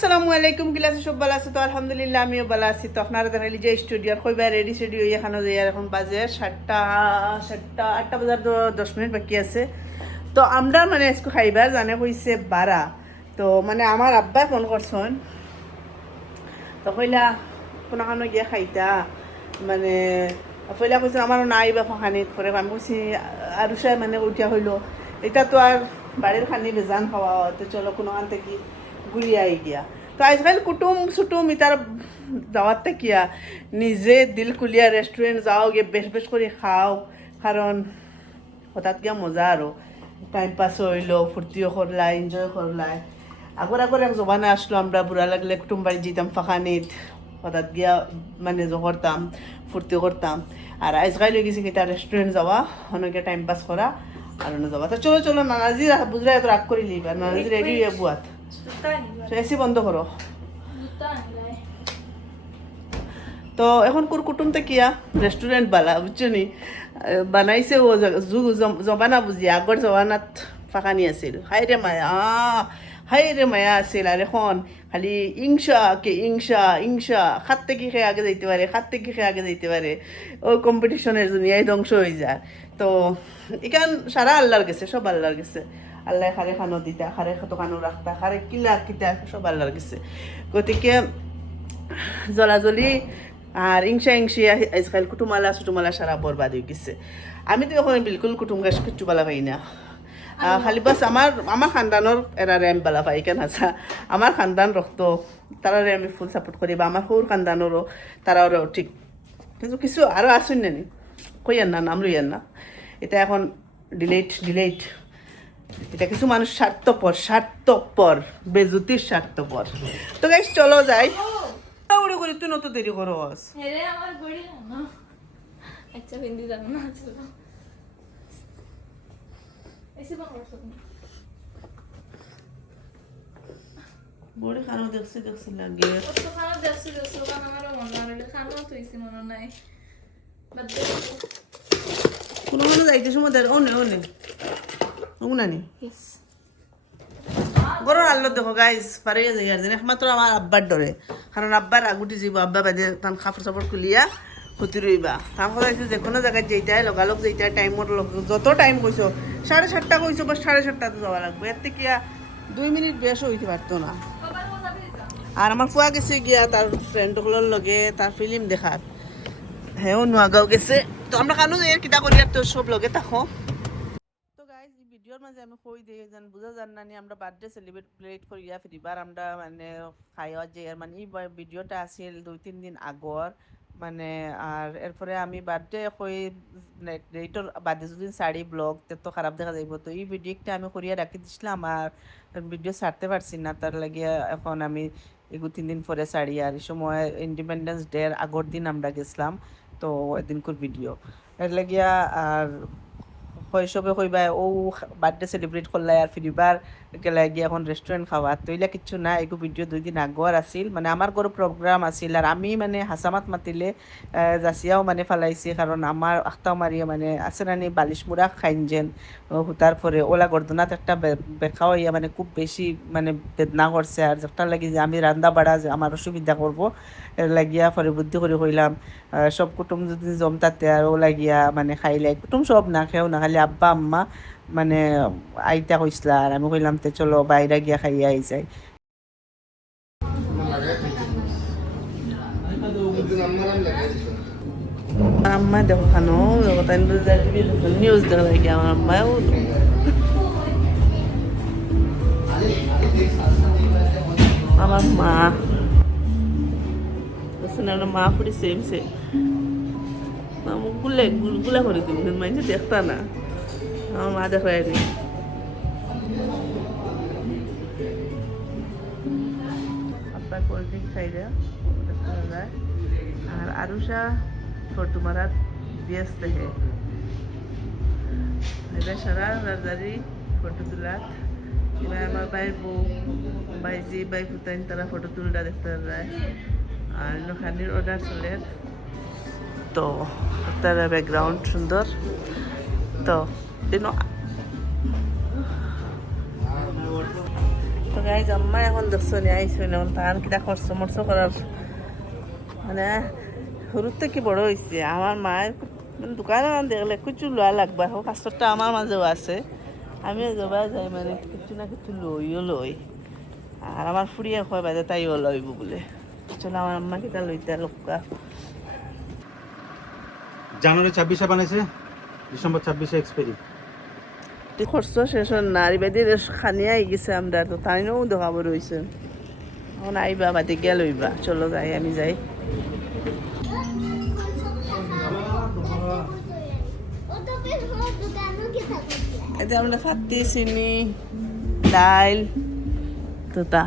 আসসালামু আলাইকুম গিলাস সব ভালো আছে তো আলহামদুলিল্লাহ আমিও ভালো আছি তো আপনারা দেখাইলি যে স্টুডিওর কইবা রেডি স্টুডিও এখানে যে এখন বাজে আটটা বাজার 10 মিনিট বাকি আছে তো আমরা মানে আজকে খাইবা জানে কইছে 12 তো মানে আমার আব্বা ফোন করছেন তো কইলা কোনখানে গিয়ে খাইতা মানে পয়লা কইছে আমারও নাই বা ফাঁকানিত করে আমি কইছি আর সে মানে উঠিয়া হইলো এটা তো আর বাড়ির খানি বেজান খাওয়া তো চলো কোনোখান থেকে ঘুরিয়ে আই গিয়া তো আজকাল কুটুম সুটুম ইতার যাওয়ার কিয়া নিজে দিল কুলিয়া রেস্টুরেন্ট যাও গিয়ে বেশ বেশ করে খাও কারণ হঠাৎ গিয়া মজা আরো টাইম পাস হইলো ফুর্তিও করলাই এনজয় করলাই আগর এক জবানে আসলো আমরা বুড়া লাগলে কুটুম বাড়ি যেতাম ফাঁকানিত হঠাৎ গিয়া মানে করতাম ফুর্তি করতাম আর আজকাল হয়ে গেছে কিটা রেস্টুরেন্ট যাওয়া অনেকে টাইম পাস করা আর না যাওয়া তো চলো চলো নানাজি বুঝলে এত রাগ করে লিবা নানাজি রেডি হয়ে বুয়াত এসি বন্ধ করো তো এখন কুরকুটুমতে কিয়া রেস্টুরেন্ট বালা বুঝছো নি বানাইছে ও জবানা বুঝি আগর জবানাত ফাঁকানি আছিল হাই রে মায়া আছিল আর এখন খালি ইংসা খাত থেকে খেয়ে আগে যাইতে পারে ও কম্পিটিশনের দুনিয়ায় ধ্বংস হয়ে যায় তো এখান সারা আল্লাহর গেছে সব আল্লাহর গেছে আল্লাহ খারে খানো দিতা খারে দোকানো রাখতা খারে কিতা সব আল্লাহর গেছে গতিকে জলাজলি আর ইংসি আজকাল কুটুমালা সারা বরবাদ হয়ে গেছে আমি তো এখন বিলকুল কুটুম গাছ কিচ্ছু বালা পাই না খালি বাস আমার খানদানোর এরারে আমি বালা পাই কেন আছা আমার খানদান রক্ত তারারে আমি ফুল সাপোর্ট করি বা আমার সৌর খানদানোরও তারাও ঠিক কিন্তু কিছু আরও আসুন নানি কইয়ান না নাম লইয়ান না এটা এখন ডিলেট এটা কিছু মানুষ স্বার্থপর বেজুতির স্বার্থপর তো গাইস চলো যাই উড়ে করে তুই নত দেরি করস আমার গড়ি না আচ্ছা হিন্দি জানো না এসে বাবা বড়ি খানো দেখছি লাগে কত খানো দেখছি কারণ আমার মন না খানো তো ইসি মন নাই বাদ দে কোনো যাইতে সময় দেখ ওনে নানি গরুর আল্লো দেখো গাইস পারিয়ে যাই আর একমাত্র আমার আব্বার ডরে কারণ আব্বার আগুটি যাব আব্বা বাদে তান কাপড় চাপড় খুলিয়া ক্ষতি রইবা তার কথা হচ্ছে যে কোনো জায়গায় যেইটাই লগালগ যেইটাই টাইমর যত টাইম কইছো 7:30 কইছো বা 7:30 যাওয়া লাগবে এর থেকে 2 মিনিট বেশি হইতে পারতো না আর আমার ফুয়া গেছে গিয়া তার ফ্রেন্ডগুলোর লগে তার ফিল্ম দেখার হ্যাঁ নোয়াগাঁও গেছে তো আমরা কানো এর কিতা করি আর তো সব লগে থাকো তো গাইজ এই ভিডিওর মাঝে আমি কই দিয়ে যান বুঝা যান না আমরা বার্থডে সেলিব্রেট করিয়া ফিরিবার আমরা মানে খাইয়া যে মানে এই ভিডিওটা আছিল 2-3 দিন আগর মানে আর এরপরে আমি বার্থডে কই ডেটর বাদে যদি শাড়ি ব্লগ তো খারাপ দেখা যাইব তো এই ভিডিওটা আমি করিয়া রাখি দিছিলাম আর ভিডিও ছাড়তে পারছি না তার লাগিয়া এখন আমি এগু 3 দিন পরে শাড়ি আর এই সময় ইন্ডিপেন্ডেন্স ডে এর আগর দিন আমরা গেছিলাম তো এদিনকার ভিডিও এর লাগিয়া আর শৈশবে কইবা ও বার্থডে সেলিব্রেট করলাই আর ফিরিবার গেলে গিয়ে এখন রেস্টুরেন্ট খাওয়া তো এইলা কিচ্ছু না এগু ভিডিও 2 দিন আগর আছিল মানে আমার ঘরে প্রোগ্রাম আছিল আর আমি মানে হাসামাত মাতিলে জাসিয়াও মানে ফালাইছি কারণ আমার আখতাও মারিয়া মানে আছে নানি বালিশ মুড়া খাইন যেন হুতার পরে ওলা গর্দনাত একটা বেখা হইয়া মানে খুব বেশি মানে বেদনা করছে আর যেটা লাগি যে আমি রান্দা বাড়া যে আমার অসুবিধা করবো এর লাগিয়া পরে বুদ্ধি করে কইলাম সব কুটুম যদি জমতাতে আর ও লাগিয়া মানে খাইলাই কুটুম সব না খেয়েও না খালি আব্বা আম্মা মানে আইতা কইসলা আর আমি কইলাম তে চলো বাইরে গিয়া খাইয়া আই যাই আম্মা দেখো খানো তাই নিউজ দেখা যায় কি আমার আম্মাও আমার মা মা ফুটি সেম গুলা করে দিব মাইনে দেখতা না আমার মা দেখাই আব্বা কোল্ড ড্রিঙ্ক খাই দেয় আর আরুষা ফটো মারাত ব্যস্ত হে এটা সারা রাজারি ফটো তোলার এবার আমার ভাইয়ের বউ ভাই ফুতাইন তারা ফটো তুলটা দেখতে যায় আর খানির অর্ডার চলে তো তার ব্যাকগ্রাউন্ড সুন্দর তো তো গাইজ আম্মা এখন দেখছো নি আইসো না তার কিটা খরচ মরচ করার মানে সরুর থেকে বড় হয়েছে আমার মায়ের মানে দোকানে দেখলে কিছু লওয়া লাগবে হোক কাজটা আমার মাঝেও আছে আমিও যাবা যাই মানে কিছু না কিছু লইও লই আর আমার ফুরিয়ে কয় বাদে তাইও লইব বলে চলো আমার আম্মা কিটা লইতে লোকা জানুয়ারি 26-এ বানাইছে ডিসেম্বর 26-এ এক্সপায়ারি খরচ শেষ হন না আর বেদি খানিয়া আই গেছে আমরা তো তাইও দেখাব রয়েছে এখন আইবা বাদে গিয়া লইবা চলো যাই আমি যাই এতে আমরা খাতি চিনি ডাইল তোতা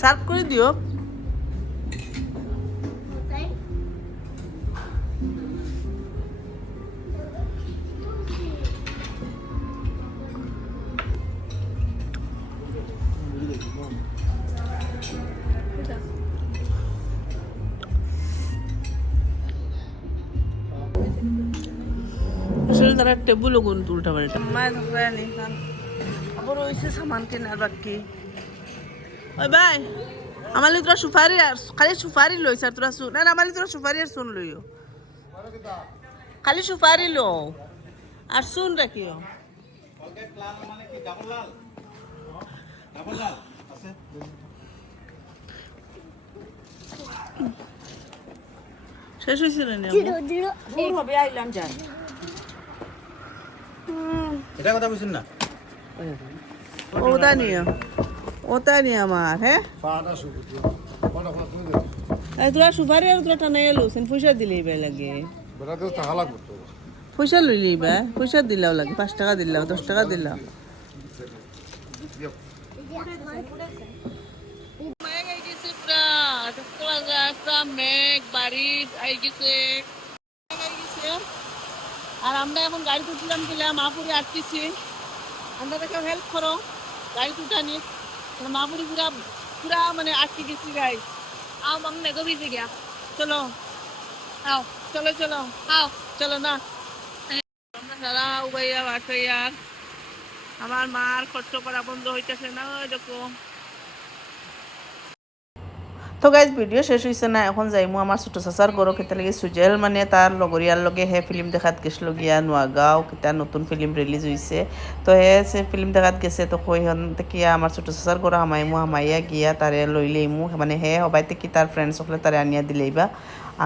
সার্ভ করে দিও আসলে তারা টেবুলও গুণ উল্টা পাল্টা মায়ের ধরে আনি আবার হয়েছে সামান কেনার বাকি ওই ভাই আমার তোরা সুপারি আর খালি সুপারি লই স্যার তোরা শুন না আমার তোরা সুপারি আর শুন লইও খালি সুপারি লো আর শুন রাখিও শেষ হয়েছিল না হবে আইলাম যাই এটা কথা বুঝছেন না ওটা নিয়ে আমার হ্যাঁ তোরা সুপারি আর তোরা টানাই লোছেন পয়সা দিলেই বে লাগে পয়সা লইলেই বা পয়সা দিলাও লাগে 5 টাকা দিলাও 10 টাকা দিলাও আর আমরা এখন গাড়ি তুলছিলাম মাপুরে আটকেছি আমরা কেউ হেল্প করো গাড়ি তুটানি মাপুরি পুরা পুরা মানে আটকে গেছি গাড়ি आओ मम्मी को भी गया চলো आओ চলো চলো आओ চলো না সারা উবাইয়া বাসাইয়া আমার মার খরচ করা বন্ধ হইতেছে না দেখো তো গাইজ ভিডিও শেষ হয়েছে না এখন যাইমু আমার ছোট চাচার গরো কেতে লাগে সুজেল মানে তার লগরিয়ার লগে হে ফিল্ম দেখাত গেছিল গিয়া নোয়াগাঁও কেতা নতুন ফিল্ম রিলিজ হয়েছে তো হে সে ফিল্ম দেখাত গেছে তো কইহন থেকে আমার ছোট চাচার গরো হামাইয়া গিয়া তারে লইলেইমু মানে হে হবাই থেকে তার ফ্রেন্ডস সকলে তারে আনিয়া দিলেইবা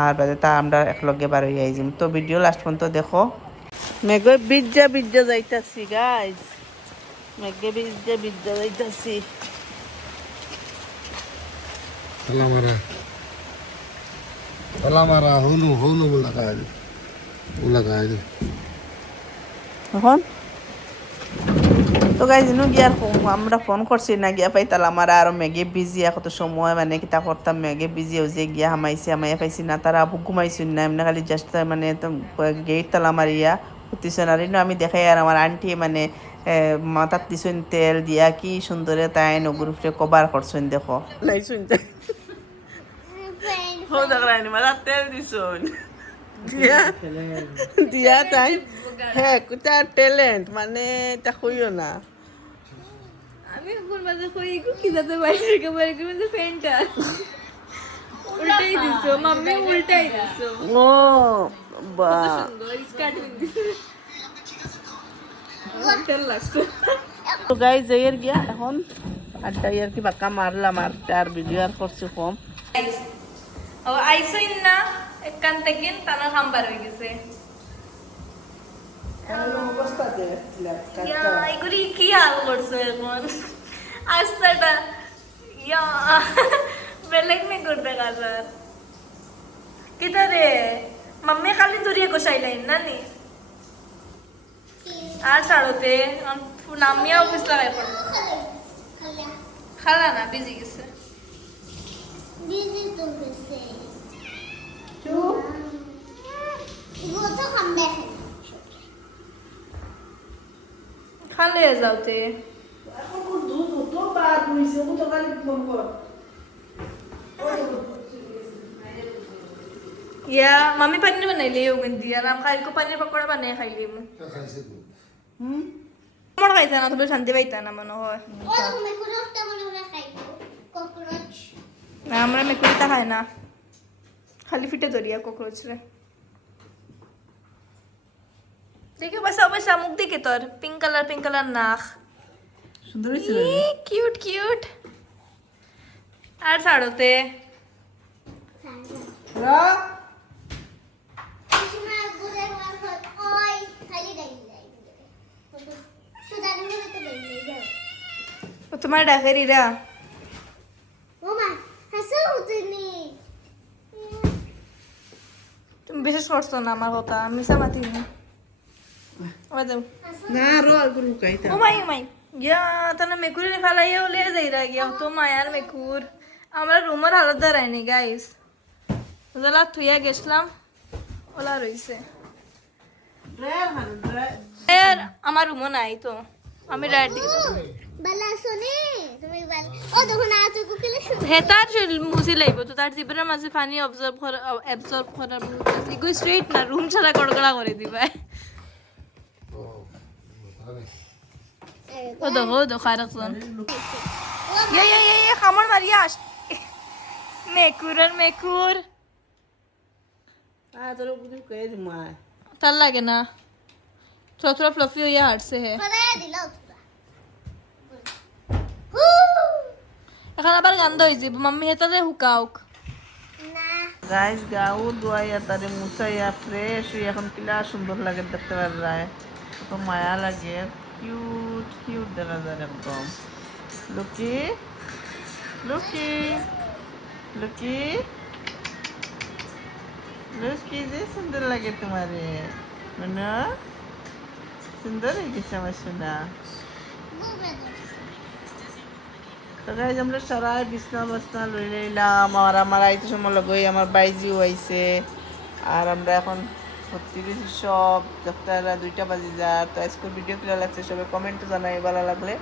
আর বাদে তা আমরা একলগে বার হইয়া যাইম তো ভিডিও লাস্ট পর্যন্ত দেখো মেঘে বিজ্জা যাইতাছি গাইজ মেঘে বিজ্জা যাইতাছি Alamara, hunu ulagay. এখন তো গাইজ গিয়ার আমরা ফোন করছি না গিয়া পাইতাল আমার আরো মেঘে বিজি কত সময় মানে কিতা করতাম মেঘে বিজি হয়েছে গিয়া হামাইয়া পাইছি না তারা আবু ঘুমাইছুন না এমনি খালি জাস্ট মানে গেট তালা মারিয়া উঠিছেন আর আমি দেখাই আর আমার আন্টি মানে মাথার দিছুন তেল দিয়া কি সুন্দরে তাই নগুরুফরে কভার করছেন দেখো নাই শুনতে হো দেখলানি মাথার তেল দিছুন দিয়া তাই হ্যাঁ কোথা ট্যালেন্ট মানে তা কইও না আমি কোন বাজে কই কি যাতে বাইরে কে বাইরে কে মানে ফেন্টা উল্টাই দিছো মাম্মি উল্টাই দিছো ও বা স্কার্ট দিছো তেল লাগছে তো গাইজ যাইয়ের গিয়া এখন আড্ডা ইয়ার কি বাক্কা মারলাম আর ভিডিও আর করছি কম ও আইসইন না একখান থেকে তানা খাম্বার হয়ে গেছে এগুলি কি হাল করছো এখন আস্তাটা ইয়া বেলেগ নে করতে কাজার কিতা রে মাম্মি খালি দূরিয়ে কষাইলেন না নি আর ছাড়োতে নামিয়া অফিস লাগাই পড়বো খালা না বিজি গেছে খালে যাওতে या मम्मी पनीर बनाई ली हो गई यार हम खाई को पनीर पकोड़ा बनाए खाई ली मु मोर खाइता ना तो शांति पाइता ना मनो হয় না আমরা মেকুরিটা খাই না খালি ফিটে ধরিয়া ককরোচ রে দেখে বসা বসা মুখ দেখে তোর পিঙ্ক কালার নাক সুন্দর হয়েছিল কিউট কিউট আর ছাড়োতে তোমার ডাকের ইরা তুমি বিশেষ করছো না আমার কথা মিশা মাতি নি না আরো আগুন লুকাইতা ও মাই গিয়া তাহলে মেকুরি নে ফালাইয়া ওলে যাই রা গিয়া তো মায়ার মেকুর আমরা রুমের হালত দাঁড়াইনি গাইস ওলা থুইয়া গেছিলাম ওলা রইছে এর আমার রুমও নাই তো আমি রাইট দিকে বালা শুনে তুমি বালা ও দেখো না তুই কুকিলে হেতার মুসি লাইব তো তার জিব্রার মাঝে পানি অবজর্ব করার ইগো স্ট্রেট না রুম ছাড়া গড়গড়া করে দিবা ও দেখো খারাকজন ইয়ে খামর মারিয়া আস মেকুর তোর বুঝি কে দিমায় তার লাগে না থোড়া ফ্লফি হইয়া হাঁটছে হে করে দিলাও তোরা এখন আবার গন্ধ হয়ে যাব মাম্মি হেতারে হুকাউক না গাইস গাও দোয়াইয়া তারে মুছাইয়া ফ্রেশ হয়ে এখন কিলা সুন্দর লাগে দেখতে পারায় তো মায়া লাগে কিউট দেখা যায় একদম লুকি লুকি লুকি লুকি যে সুন্দর লাগে তোমারে মানে সুন্দর হয়ে গেছে আমার সোনা বুবে তো গাইজ আমরা সরাই বিছনা লই লইলাম আর আমার আইতে সময় লগই আমার বাইজিও আইছে আর আমরা এখন ভর্তি গেছি সব দপ্তরা 2টা বাজে যা তো আজকের ভিডিও কেমন লাগছে সবাই কমেন্টে জানাই ভালো লাগলে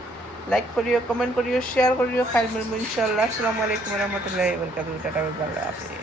লাইক করিও কমেন্ট করিও শেয়ার করিও খাইল মিলবো ইনশাআল্লাহ আসসালামু আলাইকুম ওয়া রাহমাতুল্লাহি ওয়া বারাকাতুহু টাটা বাই বাই।